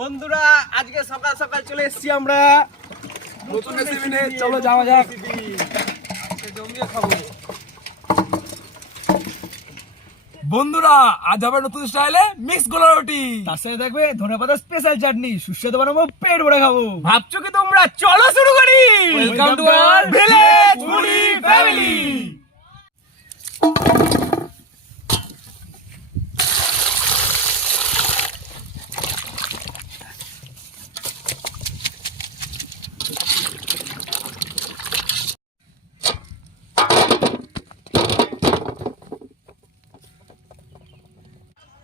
বন্ধুরা আজকে সকাল সকাল চলে এসেছি আমরা নতুন রেসিপি নিয়ে। চলো যাওয়া যাক, জমিয়ে খাবো। বন্ধুরা আজ হবে নতুন স্টাইলে মিক্স গোলা রুটি, তার সাথে থাকবে ধনেপাতা স্পেশাল চাটনি। সুস্বাদু বানাবো, পেট ভরে খাবো। ভাবছো কি তোমরা? চলো শুরু করি। Welcome to our village foodie family.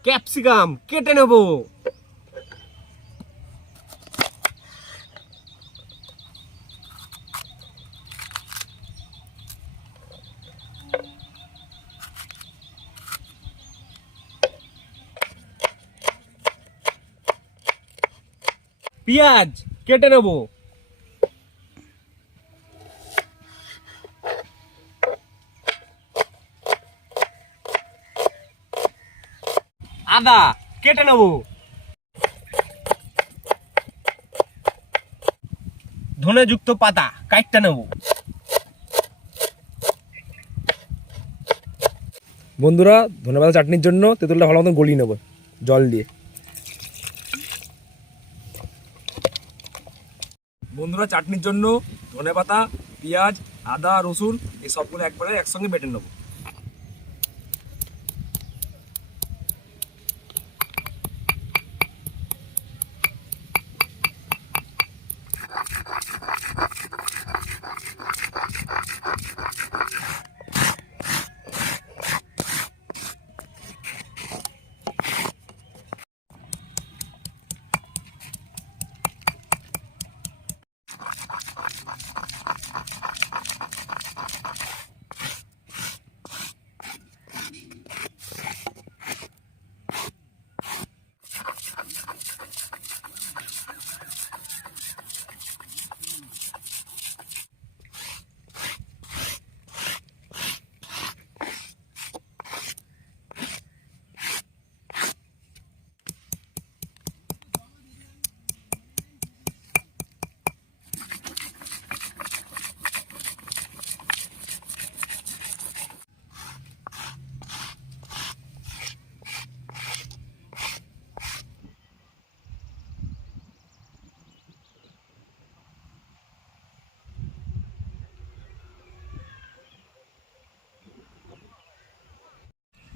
Capsicum কেটে নেবো। পেঁয়াজ কেটে নেবো। আদা কেটে নেবো। ধনে যুক্ত পাতা কাটতে নেবো। বন্ধুরা ধনেপাতা চাটনির জন্য তেঁতুলটা ভালো মতন গলিয়ে নেবো জল দিয়ে। বন্ধুরা চাটনির জন্য ধনেপাতা, পেঁয়াজ, আদা, রসুন এই সবগুলো একবারে একসঙ্গে বেটে নেবো।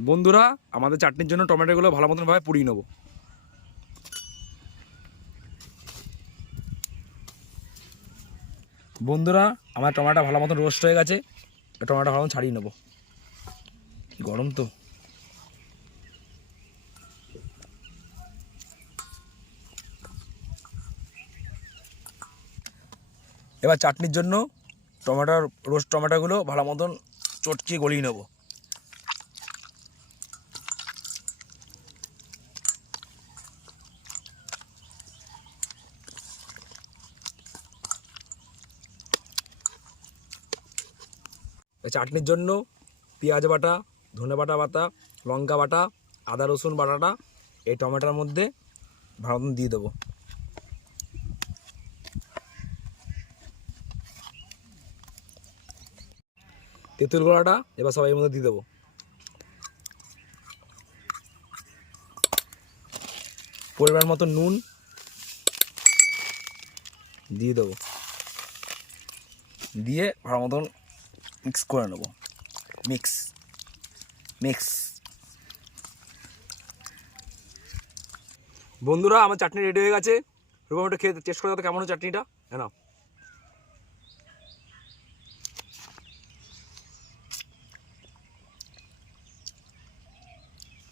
বন্ধুরা আমাদের চাটনির জন্য টমেটোগুলো ভালো মতন ভাবে পুড়িয়ে নেবো। বন্ধুরা আমার টমেটো ভালো মতন রোস্ট হয়ে গেছে, টমেটো ভালো মতন ছাড়িয়ে নেবো। গরম তো। এবার চাটনির জন্য টমেটোর রোস্ট টমেটোগুলো ভালো মতন চটকিয়ে গলিয়ে নেবো। চাটনির জন্য পেঁয়াজ বাটা, ধনে বাটা বাটা, লঙ্কা বাটা, আদা রসুন বাটাটা এই টমেটোর মধ্যে ভালো মতন দিয়ে দেবো। তেঁতুল গোড়াটা এবার সবাই এর মধ্যে দিয়ে দেবো। পরিমাণ মতো নুন দিয়ে দেবো, দিয়ে ভালো মতন মিক্স করে নেবো। Mix mix. বন্ধুরা আমার চাটনি রেডি হয়ে গেছে। রূপম একটু খেয়ে টেস্ট করে দাও কেমন হচ্ছে চাটনিটা। হ্যাঁ না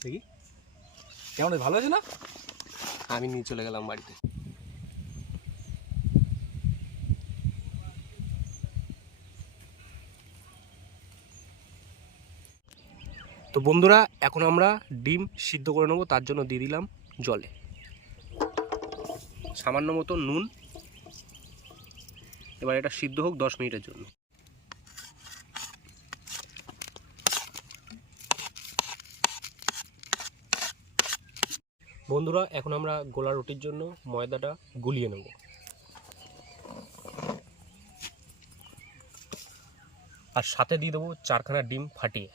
দেখি কেমন ভালো আছে না? আমি নিয়ে চলে গেলাম বাড়িতে। তো বন্ধুরা এখন আমরা ডিম সিদ্ধ করে নেবো, তার জন্য দিয়ে দিলাম জলে সামান্য মতো নুন। এবার এটা সিদ্ধ হোক 10 মিনিটের জন্য। বন্ধুরা এখন আমরা গোলা রুটির জন্য ময়দাটা গুলিয়ে নেব। আর সাথে দিয়ে দেবো 4খানা ডিম ফাটিয়ে।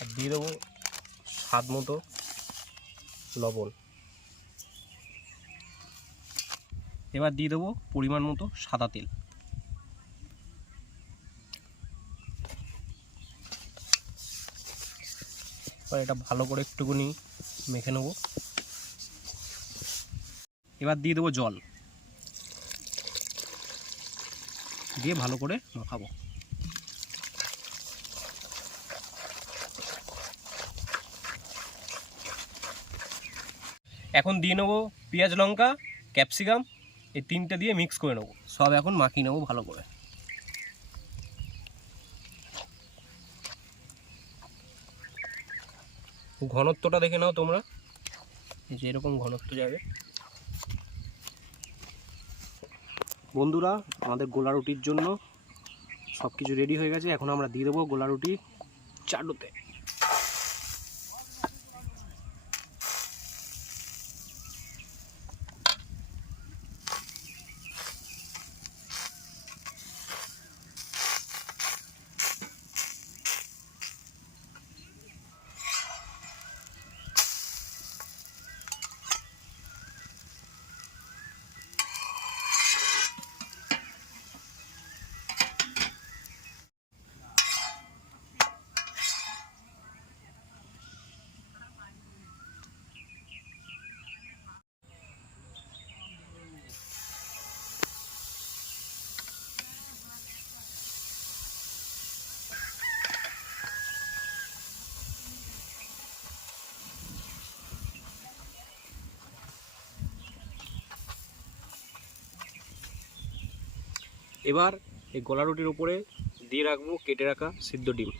আর দিয়ে দেবো স্বাদ মতো লবণ। এবার দিয়ে দেবো পরিমাণ মতো সাদা তেল। এবার এটা ভালো করে একটুখানি মেখে নেব। এবার দিয়ে দেবো জল, দিয়ে ভালো করে মাখাবো। এখন দিয়ে নেবো পেঁয়াজ, লঙ্কা, ক্যাপসিকাম, এই 3টে দিয়ে মিক্স করে নেবো। সব এখন মাখিয়ে নেবো ভালো করে। ঘনত্বটা দেখে নাও তোমরা, এই যে এরকম ঘনত্ব যাবে। বন্ধুরা আমাদের গোলা রুটির জন্য সব কিছু রেডি হয়ে গেছে। এখন আমরা দিয়ে দেবো গোলা রুটি চাটুতে। এবার এই গোলা রুটির উপরে দিয়ে রাখবো কেটে রাখা সিদ্ধ ডিম।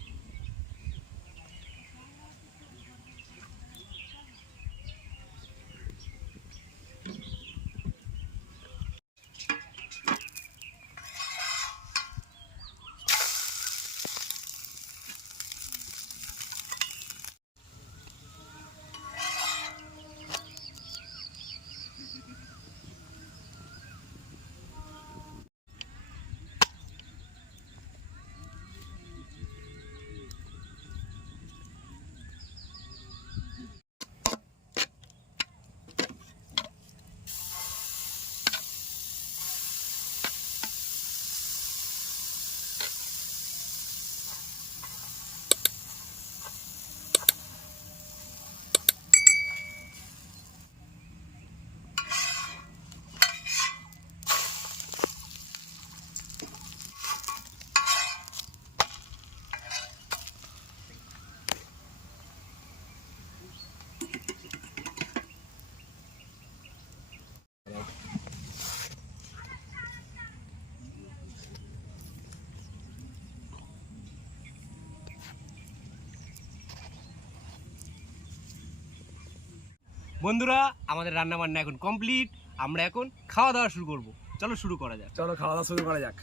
বন্ধুরা আমাদের রান্না বান্না এখন কমপ্লিট। আমরা এখন খাওয়া দাওয়া শুরু করব। চলো শুরু করা যাক। চলো খাওয়া দাওয়া শুরু করা যাক।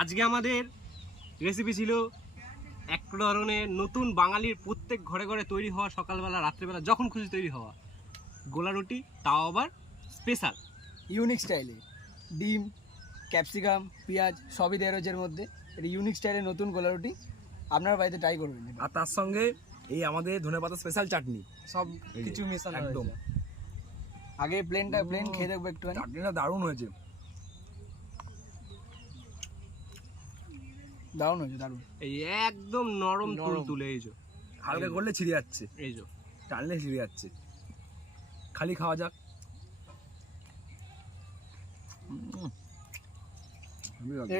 আজকে আমাদের রেসিপি ছিল এক ধরনের নতুন বাঙালির প্রত্যেক ঘরে ঘরে তৈরি হওয়া, সকালবেলা রাত্রেবেলা যখন খুশি তৈরি হওয়া গোলা রুটি, তাও আবার স্পেশাল ইউনিক স্টাইলে। ডিম, ক্যাপসিকাম, পেঁয়াজ সবই দেওয়া রয়েছে এর মধ্যে। এটা ইউনিক স্টাইলের নতুন গোলা রুটি, আপনার বাড়িতে ট্রাই করবেন। আর তার সঙ্গে এই আমাদের ধনেপাতা স্পেশাল চাটনি, সব কিছু মেশানো একদম। একদম। আগে প্লেন খেয়ে দেখবো একটু। চাটনিটা দারুণ হয়েছে, দারুণ হয়েছে, দারুণ। এই একদম নরম তুলতুলে, এই যে হালকা করলে ছিঁড়ে যাচ্ছে, এই যে টানলে ছিঁড়ে যাচ্ছে। খালি খাওয়া যাক।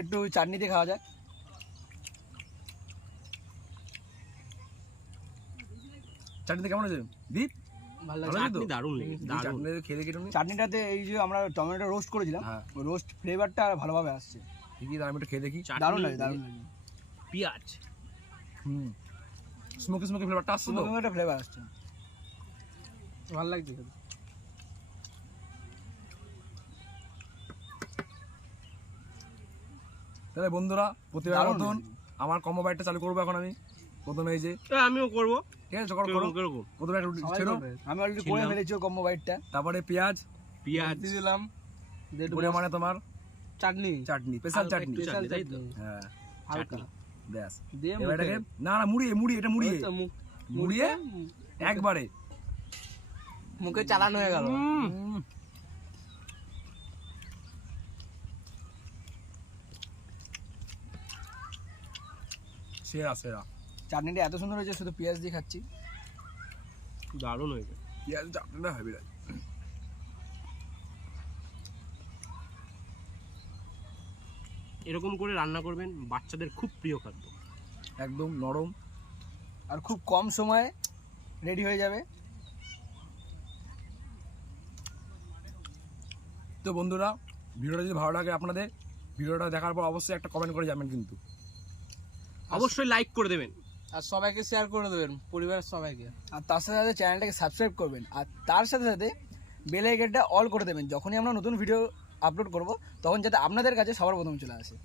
একটু চাটনি দিয়ে খাওয়া যাক। চাটনিটা কেমন আছে দীপ? ভালো ভালো লাগছে। আছে তো? চাটনি দারুণ লেগেছে, দারুণ। চাটনি খেয়ে দেখি তুমি। চাটনিটাতে এই যে আমরা টমেটো রোস্ট করেছিলাম, হ্যাঁ। ওই রোস্ট ফ্লেভারটা ভালোভাবে আসছে। ঠিকই, আমি একটু খেয়ে দেখি। দারুণ লাগে, দারুণ লাগে। পেঁয়াজ, স্মোকি ফ্লেভারটা আসছে তো। সুন্দর একটা ফ্লেভার আসছে। ভালো লাগছে। তাহলে বন্ধুরা প্রতিবার দারুণ মতন লাগছে। আমার কম্বো বাইটটা চালু করবো এখন আমি। প্রথমে এই যে আমিও করবো। ঠিক আছে করো করো। কিরকম? প্রথমে একটা সবাই ছেড়ো, করবে। আমি অলরেডি করে ছিলাম। ফেলেছি কম্বো বাইটটা। তারপরে পেঁয়াজ পেঁয়াজ দিলাম পুরে মানে তোমার চাটনি, চাটনি, স্পেশাল চাটনি। চাটনি, তাই তো? হ্যাঁ চাটনি। ব্যাস। দিয়ে এবার এটাকে না না মুড়িয়ে এটা মুড়িয়ে মুড়িয়ে একবারে মুখে চালানো হয়ে গেল। উম, সেরা সেরা। চাটনিটা এত সুন্দর হয়েছে, শুধু পেঁয়াজ দিয়ে খাচ্ছি। দারুণ হয়েছে। পেঁয়াজ চাটনিটা হবে না। এরকম করে রান্না করবেন, বাচ্চাদের খুব প্রিয় খাদ্য। একদম নরম। আর খুব কম সময়ে রেডি হয়ে যাবে। তো বন্ধুরা ভিডিওটা যদি ভালো লাগে আপনাদের, ভিডিওটা দেখার পর অবশ্যই একটা কমেন্ট করে যাবেন কিন্তু। অবশ্যই লাইক করে দেবেন। আর সবাইকে শেয়ার করে দেবেন, পরিবারের সবাইকে। আর তার সাথে সাথে চ্যানেলটাকে সাবস্ক্রাইব করবেন। আর তার সাথে সাথে বেল আইকনটা অল করে দেবেন। যখনই আমরা নতুন ভিডিও আপলোড করব তখন যাতে আপনাদের কাছে সবার প্রথমে চলে আসে।